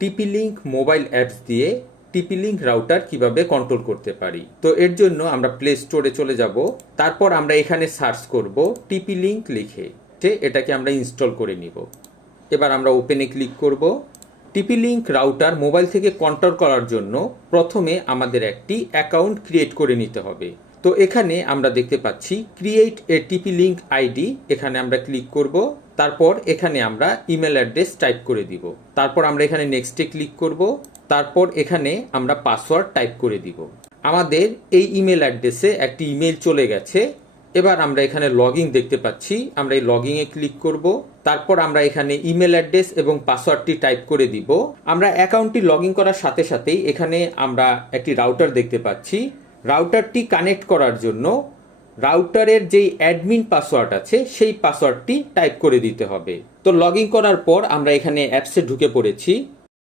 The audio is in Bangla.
টিপি লিঙ্ক মোবাইল অ্যাপস দিয়ে টিপি লিঙ্ক রাউটার কীভাবে কন্ট্রোল করতে পারি। তো এর জন্য আমরা প্লে স্টোরে চলে যাব। তারপর আমরা এখানে সার্চ করব টিপি লিঙ্ক লিখে। এটাকে আমরা ইনস্টল করে নিব। এবার আমরা ওপেনে ক্লিক করব। টিপি লিঙ্ক রাউটার মোবাইল থেকে কন্ট্রোল করার জন্য প্রথমে আমাদের একটি অ্যাকাউন্ট ক্রিয়েট করে নিতে হবে। তো এখানে আমরা দেখতে পাচ্ছি create A TP link ID. এখানে আমরা ক্লিক করব। তারপর এখানে আমরা ইমেল অ্যাড্রেস টাইপ করে দিব। তারপর আমরা এখানে নেক্সটে ক্লিক করব। তারপর এখানে আমরা পাসওয়ার্ড টাইপ করে দিব। আমাদের এই ইমেল অ্যাড্রেসে একটি ইমেল চলে গেছে। এবার আমরা এখানে লগ দেখতে পাচ্ছি। আমরা এই লগ এ ক্লিক করব। তারপর আমরা এখানে ইমেল অ্যাড্রেস এবং পাসওয়ার্ডটি টাইপ করে দিব। আমরা অ্যাকাউন্টটি লগ করার সাথে সাথেই এখানে আমরা একটি রাউটার দেখতে পাচ্ছি। রাউটারটি কানেক্ট করার জন্য রাউটারের যেই অ্যাডমিন পাসওয়ার্ড আছে, সেই পাসওয়ার্ডটি টাইপ করে দিতে হবে। তো লগ করার পর আমরা এখানে অ্যাপসে ঢুকে পড়েছি।